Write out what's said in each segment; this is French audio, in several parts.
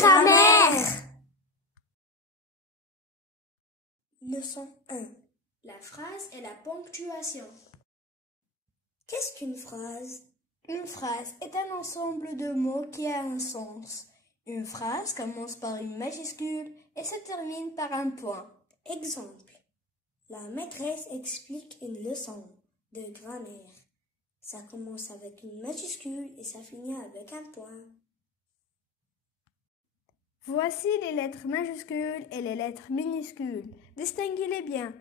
grammaire. Leçon 1. La phrase et la ponctuation. Qu'est-ce qu'une phrase? Une phrase est un ensemble de mots qui a un sens. Une phrase commence par une majuscule et se termine par un point. Exemple. La maîtresse explique une leçon de grammaire. Ça commence avec une majuscule et ça finit avec un point. Voici les lettres majuscules et les lettres minuscules. Distinguez-les bien.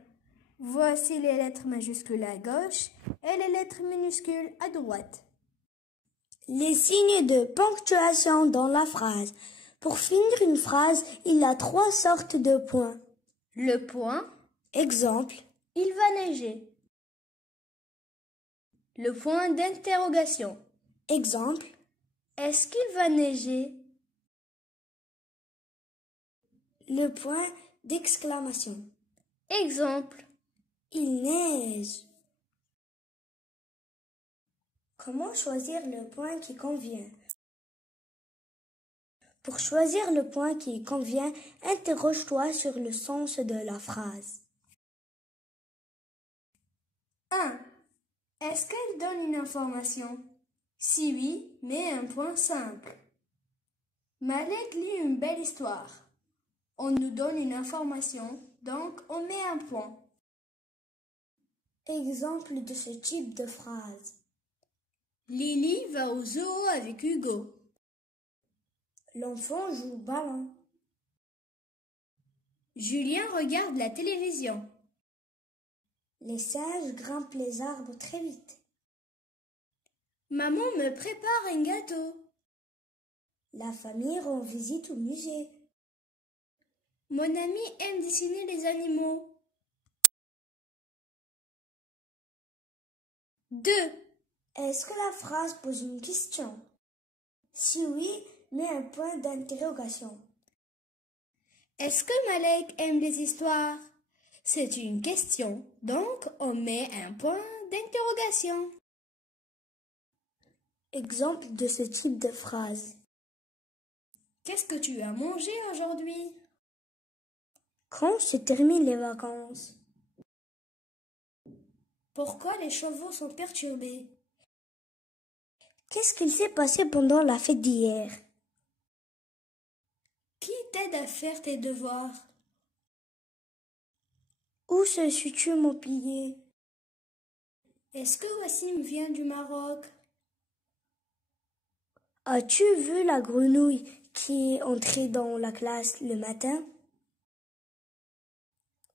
Voici les lettres majuscules à gauche et les lettres minuscules à droite. Les signes de ponctuation dans la phrase. Pour finir une phrase, il y a 3 sortes de points. Le point. Exemple. Il va neiger. Le point d'interrogation. Exemple. Est-ce qu'il va neiger? Le point d'exclamation. Exemple. Il neige. Comment choisir le point qui convient? Pour choisir le point qui convient, interroge-toi sur le sens de la phrase. 1. Est-ce qu'elle donne une information? Si oui, mets un point simple. Malek lit une belle histoire. On nous donne une information, donc on met un point. Exemple de ce type de phrase. Lily va au zoo avec Hugo. L'enfant joue au ballon. Julien regarde la télévision. Les singes grimpent les arbres très vite. Maman me prépare un gâteau. La famille rend visite au musée. Mon ami aime dessiner les animaux. 2. Est-ce que la phrase pose une question? Si oui, mets un point d'interrogation. Est-ce que Malek aime les histoires? C'est une question, donc on met un point d'interrogation. Exemple de ce type de phrase. Qu'est-ce que tu as mangé aujourd'hui? Quand se terminent les vacances? Pourquoi les chevaux sont perturbés? Qu'est-ce qu'il s'est passé pendant la fête d'hier? Qui t'aide à faire tes devoirs? Où se situe mon pilier? Est-ce que Wassim vient du Maroc? As-tu vu la grenouille qui est entrée dans la classe le matin?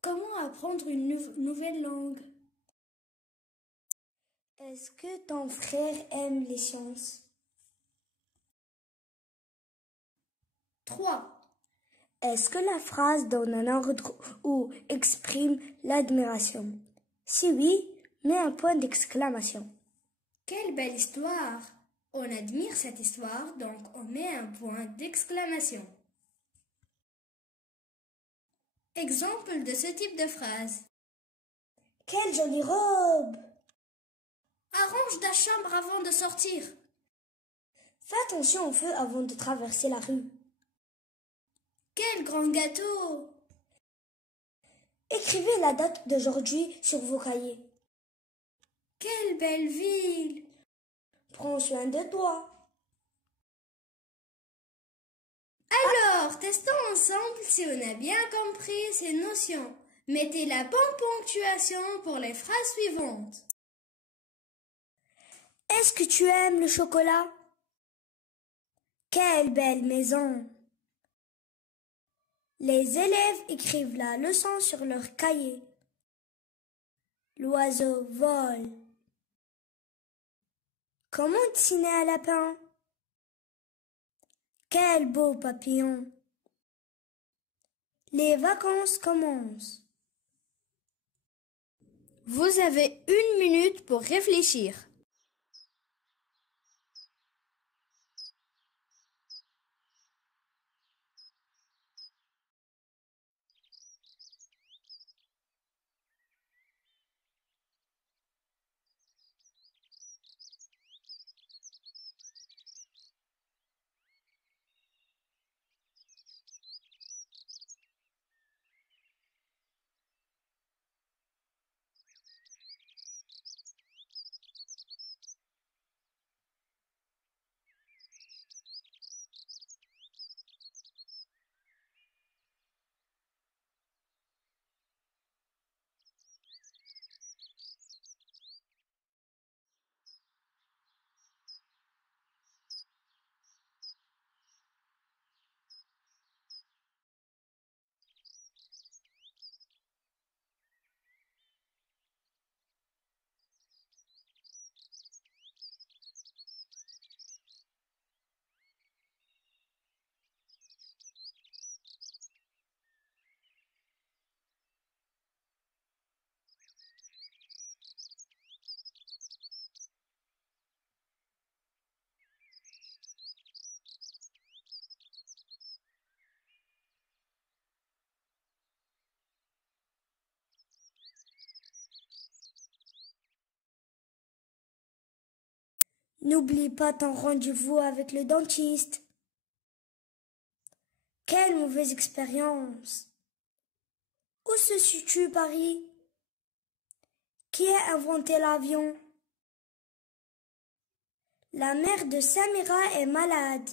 Comment apprendre une nouvelle langue? Est-ce que ton frère aime les sciences? 3. Est-ce que la phrase donne un ordre ou exprime l'admiration? Si oui, mets un point d'exclamation. Quelle belle histoire! On admire cette histoire, donc on met un point d'exclamation. Exemple de ce type de phrase. Quelle jolie robe! Arrange ta chambre avant de sortir. Fais attention au feu avant de traverser la rue. Quel grand gâteau! Écrivez la date d'aujourd'hui sur vos cahiers. Quelle belle ville! Prends soin de toi. Alors, testons ensemble si on a bien compris ces notions. Mettez la bonne ponctuation pour les phrases suivantes. Est-ce que tu aimes le chocolat? Quelle belle maison! Les élèves écrivent la leçon sur leur cahier. L'oiseau vole. Comment dessiner un lapin? Quel beau papillon! Les vacances commencent. Vous avez 1 minute pour réfléchir. N'oublie pas ton rendez-vous avec le dentiste. Quelle mauvaise expérience. Où se situe Paris? Qui a inventé l'avion? La mère de Samira est malade.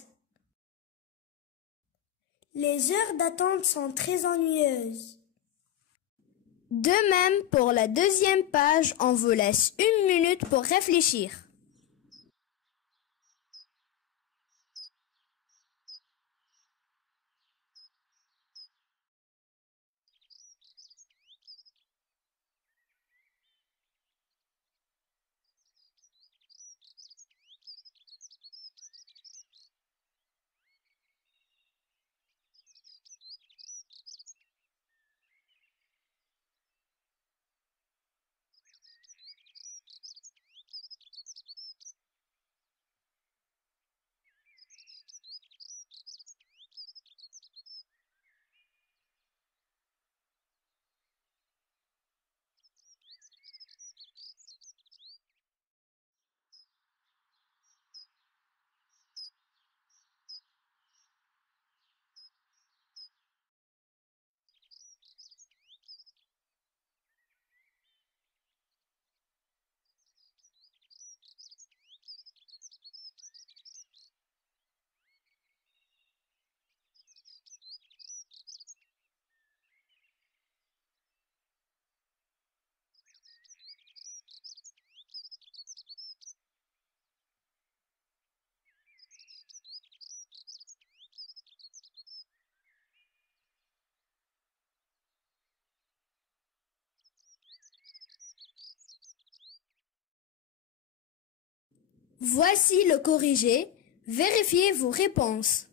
Les heures d'attente sont très ennuyeuses. De même, pour la deuxième page, on vous laisse 1 minute pour réfléchir. Voici le corrigé. Vérifiez vos réponses.